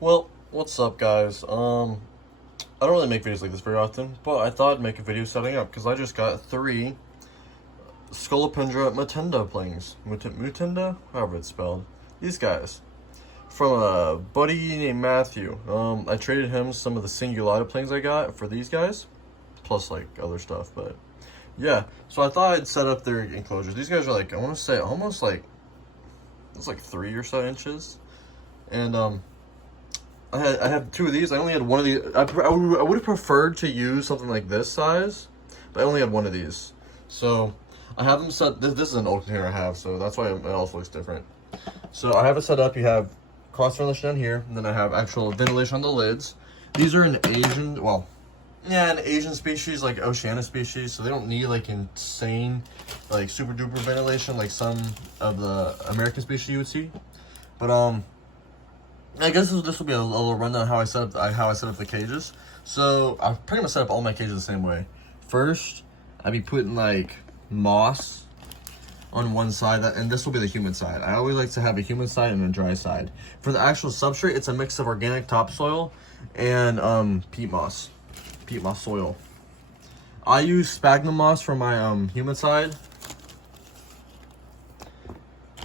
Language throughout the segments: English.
Well, what's up, guys? I don't really make videos like this very often, but I thought I'd make a video setting up because I just got 3 Scolopendra metuenda planes. Mutenda? However it's spelled. These guys. From a buddy named Matthew. I traded him some of the Singulata planes I got for these guys, plus like other stuff, but yeah. So I thought I'd set up their enclosures. These guys are like, I want to say almost like, it's like 3 or so inches. And I have 2 of these. I only had 1 of these. I would have preferred to use something like this size, but I only had 1 of these. So I have them set. This is an old container I have, so that's why it also looks different. So I have it set up. You have cross ventilation down here, and then I have actual ventilation on the lids. These are an Asian, well, yeah, an Asian species, like Oceania species, so they don't need like insane, like super duper ventilation like some of the American species you would see. But I guess this will be a little rundown on how I set up the cages. So I pretty much set up all my cages the same way. First, I'd be putting like moss on one side, and this will be the humid side. I always like to have a humid side and a dry side. For the actual substrate, it's a mix of organic topsoil and peat moss soil. I use sphagnum moss for my humid side.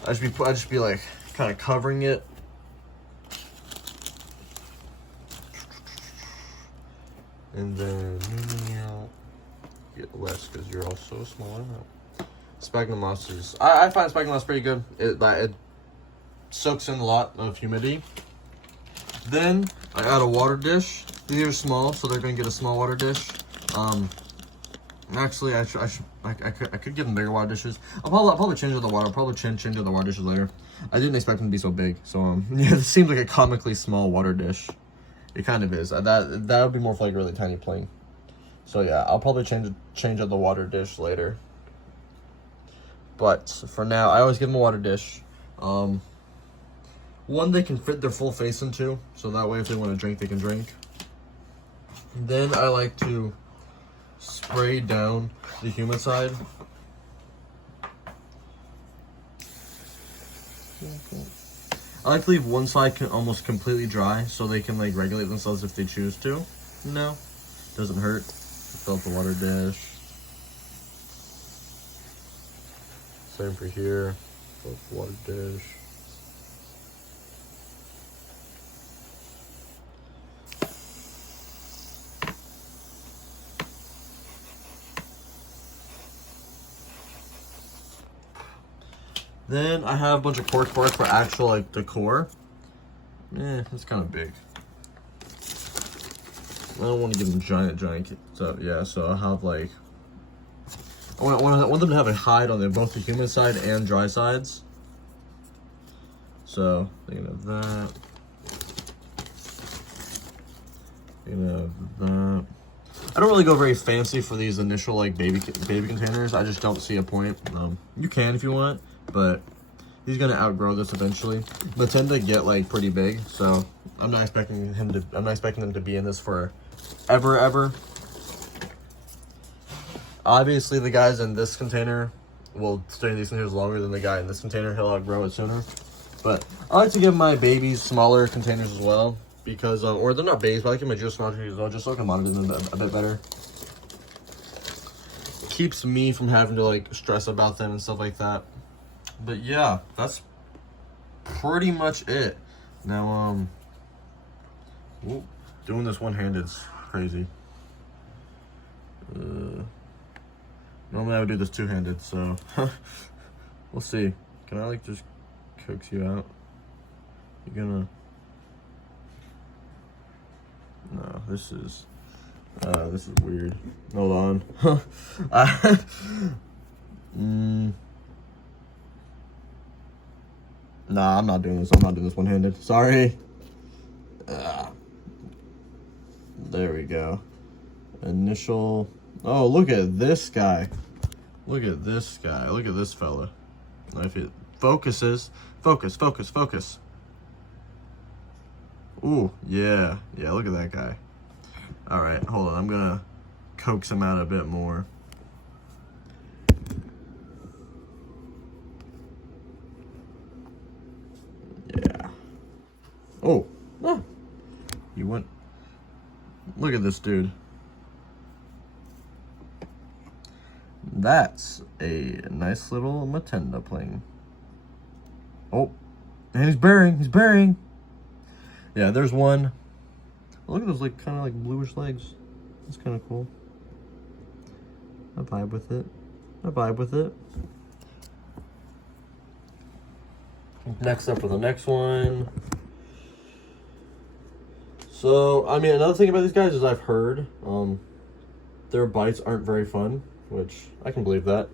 I just be like kind of covering it. And then get less because you're also smaller. Sphagnum moss is, I find sphagnum moss pretty good. It soaks in a lot of humidity. Then I add a water dish. These are small, so they're gonna get a small water dish. Actually, I could give them bigger water dishes. I'll probably change the water. I'll probably change the water dishes later. I didn't expect them to be so big. So yeah, this seems like a comically small water dish. It kind of is. That would be more for like a really tiny plane. So yeah, I'll probably change out the water dish later. But for now, I always give them a water dish. One they can fit their full face into, so that way if they want to drink, they can drink. Then I like to spray down the humid side. I like to leave one side almost completely dry so they can like regulate themselves if they choose to. No, doesn't hurt. Fill up the water dish. Same for here. Fill up the water dish. Then I have a bunch of cork boards for actual like decor. It's kind of big. I don't want to give them giant. So yeah, so I'll have like, I want them to have a hide on both the humid side and dry sides. So they can have that. They can have that. I don't really go very fancy for these initial like baby containers. I just don't see a point. You can if you want, but he's gonna outgrow this eventually. But tend to get like pretty big, so I'm not expecting them to be in this for ever. Obviously, the guys in this container will stay in these containers longer than the guy in this container. He'll outgrow it sooner. But I like to give my babies smaller containers as well because, or they're not babies, but I like to give my smaller containers as well, just so I can monitor them a bit better. It keeps me from having to like stress about them and stuff like that. But yeah, that's pretty much it. Now, doing this one-handed's crazy. Normally I would do this two-handed, so we'll see. Can I like just coax you out? You're gonna... No, this is weird. Hold on. Nah, I'm not doing this. I'm not doing this one-handed. Sorry. There we go. Initial. Oh, look at this guy. Look at this guy. Look at this fella. If it focuses. Focus. Ooh, yeah. Yeah, look at that guy. Alright, hold on. I'm gonna coax him out a bit more. Yeah. Oh. Ah. He went. Look at this dude. That's a nice little metuenda plane. Oh, and he's burying. He's burying. Yeah, there's one. Look at those like kind of like bluish legs. That's kind of cool. I vibe with it. I vibe with it. Next up for the next one. So, I mean, another thing about these guys is I've heard their bites aren't very fun, which I can believe that.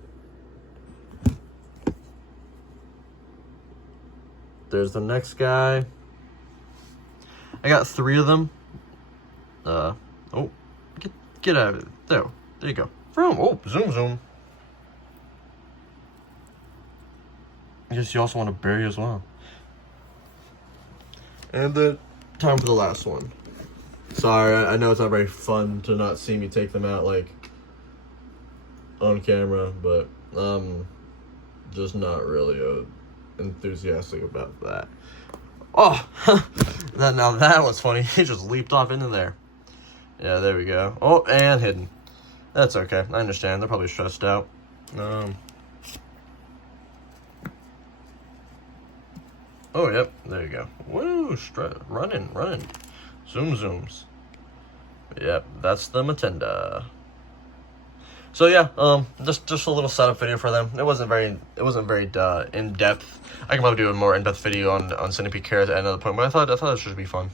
There's the next guy. I got 3 of them. Oh, get out of it. There you go. Oh, zoom. I guess you also want to bury as well. And then time for the last one. Sorry, I know it's not very fun to not see me take them out like on camera, but just not really enthusiastic about that. Oh, now that was funny. He just leaped off into there. Yeah, there we go. Oh, and hidden. That's okay. I understand. They're probably stressed out. Oh, yep. There you go. Woo! Running. Zooms. Yep, that's the metuenda. So yeah, just a little setup video for them. It wasn't very in depth. I can probably do a more in depth video on centipede carrots at another point, but I thought it should be fun.